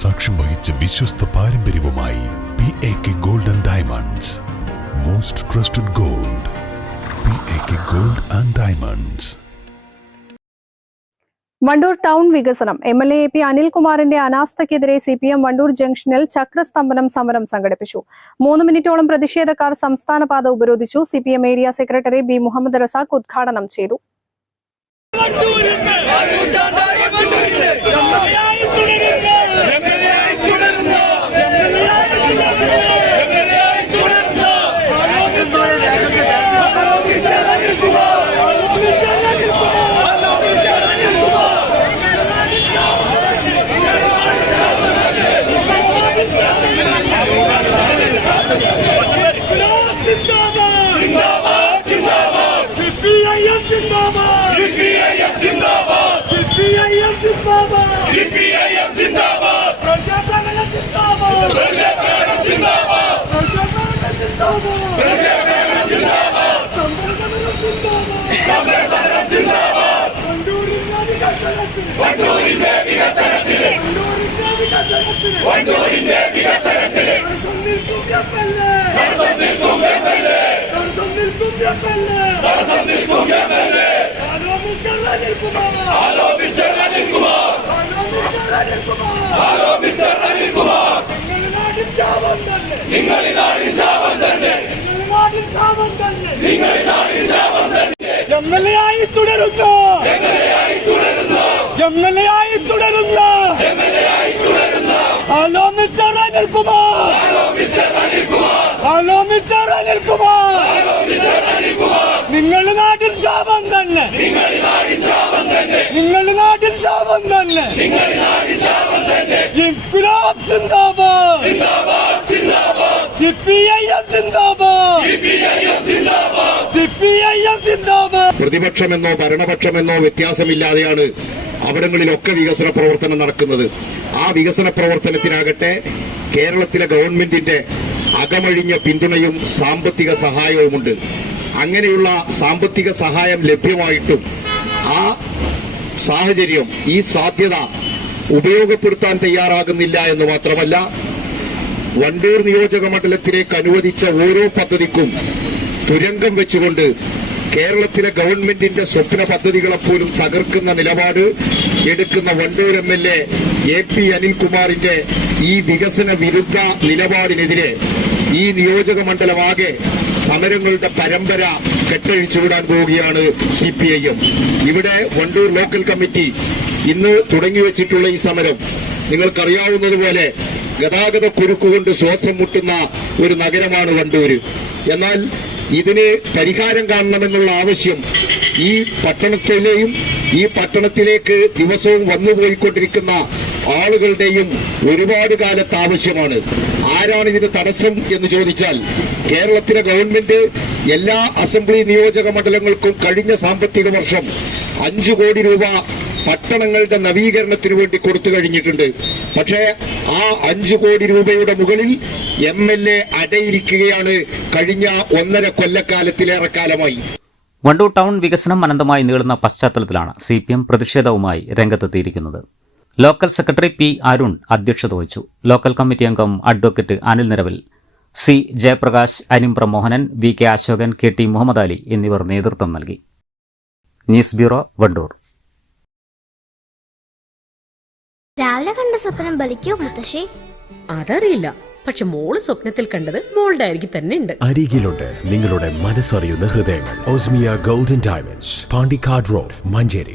സാക്ഷ്യം വഹിച്ച വിശ്വസ്ത പാരമ്പര്യവുമായി P A K gold and diamonds most trusted gold P A K gold and diamonds Wandoor town വികസനം. M L A P അനിൽകുമാറിന്റെ അനാസ്ഥയ്ക്കെതിരെ സി പി എം വണ്ടൂർ ജംഗ്ഷനിൽ ചക്രസ്തംഭനം സമരം സംഘടിപ്പിച്ചു. മൂന്ന് മിനിറ്റോളം പ്രതിഷേധക്കാർ സംസ്ഥാന പാത ഉപരോധിച്ചു. C P M area secretary B Muhammad Razak ഉദ്ഘാടനം ചെയ്തു സിപിഐഎം സിന്ദാബാദ് സിപിഐഎം സിന്ദാബാദ് സിപിഐഎം സിന്ദാബാദ് സിപിഐഎം സിന്ദാബാദ് പ്രജാസംഘടന സിന്ദാബാദ് പ്രജാസംഘടന സിന്ദാബാദ് പ്രജാസംഘടന സിന്ദാബാദ് പ്രജാസംഘടന സിന്ദാബാദ് സമരസമരം സിന്ദാബാദ് വണ്ടൂരിന്റെ വികസനത്തിന് വണ്ടൂരിന്റെ വികസനത്തിന് തടസ്സം നിൽക്കും എംഎൽഎ തടസ്സം നിൽക്കും എംഎൽഎ തടസ്സം നിൽക്കും MLA hello mister mister Anilkumar mister Anilkumar നിങ്ങൾ നാടിൻ ശാപം തന്നെ നിങ്ങൾ നാടിൻ ശാപം തന്നെ എം എൽ എ ആയി തുടരുന്നു. എം എൽ എ ആയി തുടരുന്നു. എം എൽ എ ആയി തുടരുന്നു. എം എൽ എ ആയി തുടരുന്നു hello mister Anilkumar hello mister Anilkumar hello mister Anilkumar hello mister നിങ്ങൾ നാട്ടിൽ ശാപം തന്നെ. നിങ്ങളുടെ നാട്ടിൽ ശാപം തന്നെ. പ്രതിപക്ഷമെന്നോ ഭരണപക്ഷമെന്നോ വ്യത്യാസമില്ലാതെയാണ് അവിടങ്ങളിലൊക്കെ വികസന പ്രവർത്തനം നടക്കുന്നത്. ആ വികസന പ്രവർത്തനത്തിനാകട്ടെ കേരളത്തിലെ ഗവൺമെന്റിന്റെ അകമഴിഞ്ഞ പിന്തുണയും സാമ്പത്തിക സഹായവുമുണ്ട്. അങ്ങനെയുള്ള സാമ്പത്തിക സഹായം ലഭ്യമായിട്ടും ആ സാഹചര്യം ഈ സാധ്യത ഉപയോഗപ്പെടുത്താൻ തയ്യാറാകുന്നില്ല എന്ന് മാത്രമല്ല വണ്ടൂർ നിയോജക മണ്ഡലത്തിലേക്ക് അനുവദിച്ച ഓരോ പദ്ധതിക്കും തുരങ്കം വെച്ചുകൊണ്ട് കേരളത്തിലെ ഗവൺമെന്റിന്റെ സ്വപ്ന പദ്ധതികളെപ്പോലും തകർക്കുന്ന നിലപാട് എടുക്കുന്ന Wandoor M L A P അനിൽകുമാറിന്റെ ഈ വികസന വിരുദ്ധ നിലപാടിനെതിരെ ഈ നിയോജക മണ്ഡലമാകെ സമരങ്ങളുടെ പരമ്പര കെട്ടഴിച്ചുവിടാൻ പോവുകയാണ് സി പി ഐ എം ഇവിടെ വണ്ടൂർ ലോക്കൽ കമ്മിറ്റി ഇന്ന് തുടങ്ങിവെച്ചിട്ടുള്ള ഈ സമരം. നിങ്ങൾക്കറിയാവുന്നതുപോലെ ഗതാഗത കുരുക്കുകൊണ്ട് ശ്വാസം മുട്ടുന്ന ഒരു നഗരമാണ് വണ്ടൂര്. എന്നാൽ ഇതിന് പരിഹാരം കാണണമെന്നുള്ള ആവശ്യം ഈ പട്ടണത്തിലെയും ഈ പട്ടണത്തിലേക്ക് ദിവസവും വന്നുപോയിക്കൊണ്ടിരിക്കുന്ന ആളുകളുടെയും ഒരുപാട് കാലത്ത് ആവശ്യമാണ്. ആരാണ് ഇതിന് തടസ്സം എന്ന് ചോദിച്ചാൽ കേരളത്തിലെ ഗവൺമെന്റ് എല്ലാ അസംബ്ലി നിയോജക മണ്ഡലങ്ങൾക്കും കഴിഞ്ഞ സാമ്പത്തിക വർഷം അഞ്ചു കോടി രൂപ പട്ടണങ്ങളുടെ നവീകരണത്തിന് വേണ്ടി കൊടുത്തു കഴിഞ്ഞിട്ടുണ്ട്. പക്ഷേ ആ അഞ്ചു കോടി രൂപയുടെ മുകളിൽ എം എൽ എ അടയിരിക്കുകയാണ് കഴിഞ്ഞ ഒന്നര കൊല്ലക്കാലത്തിലേറെ കാലമായി വണ്ടൂർ ടൗൺ വികസനം അനന്തമായി നീളുന്ന പശ്ചാത്തലത്തിലാണ് സി പി എം പ്രതിഷേധവുമായി രംഗത്തെത്തിയിരിക്കുന്നത്. ലോക്കൽ സെക്രട്ടറി പി അരുൺ അധ്യക്ഷത വഹിച്ചു. ലോക്കൽ കമ്മിറ്റി അംഗം അഡ്വക്കേറ്റ് അനിൽ നിരവൽ സി ജയപ്രകാശ് അനിം പ്രമോഹനൻ V K Ashokan K T Muhammad Ali എന്നിവർ നേതൃത്വം നൽകി. News bureau Wandoor. രാവിലെ കണ്ട സ്വപ്നം ബലിക്കോ മുത്തശ്ശി? അതറിയില്ല. പക്ഷെ മോൾ സ്വപ്നത്തിൽ കണ്ടത് മോളുടെ അരികിൽ തന്നെ ഉണ്ട്. അരികിലുണ്ട്. നിങ്ങളുടെ മനസ്സറിയുന്ന ഹൃദയങ്ങൾ. ഓസ്മിയ golden diamonds Pandikkad road Manjeri.